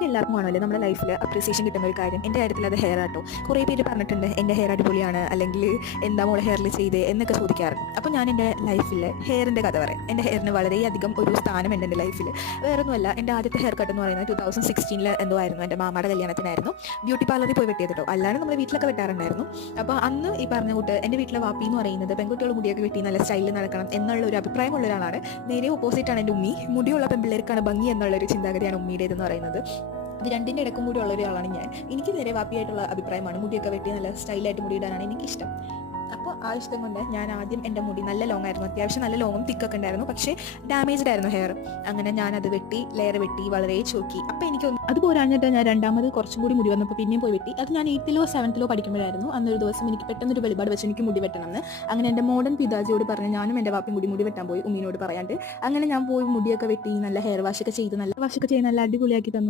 നമുക്ക് എല്ലാവർക്കും ആണല്ലോ നമ്മുടെ ലൈഫിൽ അപ്രീസിയേഷൻ കിട്ടുന്ന ഒരു കാര്യം. എൻ്റെ കാര്യത്തിൽ അത് ഹെയർ ആട്ടോ. കുറേ പേര് പറഞ്ഞിട്ടുണ്ട് എൻ്റെ ഹെയർ അടിപൊളിയാണ്, അല്ലെങ്കിൽ എന്താ മോളെ ഹെയറിൽ ചെയ്തേ എന്നൊക്കെ ചോദിക്കാറുണ്ട്. അപ്പോൾ ഞാൻ എൻ്റെ ലൈഫിൽ ഹെയറിൻ്റെ കഥ പറയാം. എൻ്റെ ഹെയറിന് വളരെയധികം ഒരു സ്ഥാനമുണ്ട് എൻ്റെ ലൈഫിൽ. വേറൊന്നുമല്ല, എൻ്റെ ആദ്യത്തെ ഹെയർ കട്ട് എന്ന് പറയുന്നത് 2016 എന്തോ ആയിരുന്നു. എൻ്റെ മാമയുടെ കല്യാണത്തിനായിരുന്നു. ബ്യൂട്ടി പാർലറിൽ പോയി വെട്ടിയത് കേട്ടോ. അല്ലാണ്ട് നമ്മൾ വീട്ടിലൊക്കെ വെട്ടാറുണ്ടായിരുന്നു. അപ്പോൾ അന്ന് ഈ പറഞ്ഞ കൂട്ട് എൻ്റെ വീട്ടിലെ വാപ്പി എന്ന് പറയുന്നത് പെൺകുട്ടികൾ മുടിയൊക്കെ വെട്ടി നല്ല സ്റ്റൈലിൽ നടക്കണം എന്നുള്ള ഒരു അഭിപ്രായമുള്ള ഒരാളാണ്. നേരെ ഓപ്പോസിറ്റാണ് എൻ്റെ ഉമ്മി. മുടിയുള്ള പെൺപിള്ളേർക്കാണ് ഭംഗി എന്നുള്ളൊരു ചിന്താഗതിയാണ് ഉമ്മിയുടേതെന്ന് പറയുന്നത്. ഇത് രണ്ടിൻ്റെ ഇടക്കും കൂടി ഉള്ള ഒരാളാണ് ഞാൻ. എനിക്ക് നേരെ വാപ്പിയായിട്ടുള്ള അഭിപ്രായമാണ് മുടിയൊക്കെ വെട്ടി നല്ല സ്റ്റൈലായിട്ട് മുടിയിടാനാണ് എനിക്കിഷ്ടം. അപ്പോൾ ആ ഇഷ്ടം കൊണ്ട് ഞാൻ ആദ്യം എൻ്റെ മുടി നല്ല ലോങ് ആയിരുന്നു, അത്യാവശ്യം നല്ല ലോങ്ങും തിക്കൊക്കെ ഉണ്ടായിരുന്നു. പക്ഷേ ഡാമേജ്ഡ് ആയിരുന്നു ഹെയർ. അങ്ങനെ ഞാനത് വെട്ടി, ലെയർ വെട്ടി, വളരെ ചോക്കി. അപ്പോൾ എനിക്കൊന്ന് അത് പോരാഞ്ഞിട്ട് ഞാൻ രണ്ടാമത് കുറച്ചും കൂടി മുടി വന്നപ്പോൾ പിന്നെയും പോയി വെട്ടി. അത് ഞാൻ 8th-ലോ 7th-ലോ പഠിക്കുമ്പോഴായിരുന്നു. അന്നൊരു ദിവസം എനിക്ക് പെട്ടെന്നൊരു വെളിപാട് വെച്ച് എനിക്ക് മുടി വെട്ടണം എന്ന്. അങ്ങനെ എൻ്റെ മോഡേൺ പിതാജിയോട് പറഞ്ഞ് ഞാനും എൻ്റെ വാപ്പയും കൂടി മുടി വെട്ടാൻ പോയി, ഉമ്മീനോട് പറയാണ്ട്. അങ്ങനെ ഞാൻ പോയി മുടിയൊക്കെ വെട്ടി നല്ല ഹെയർ വാഷൊക്കെ ചെയ്ത് നല്ല അടിപൊളിയാക്കി തന്നു.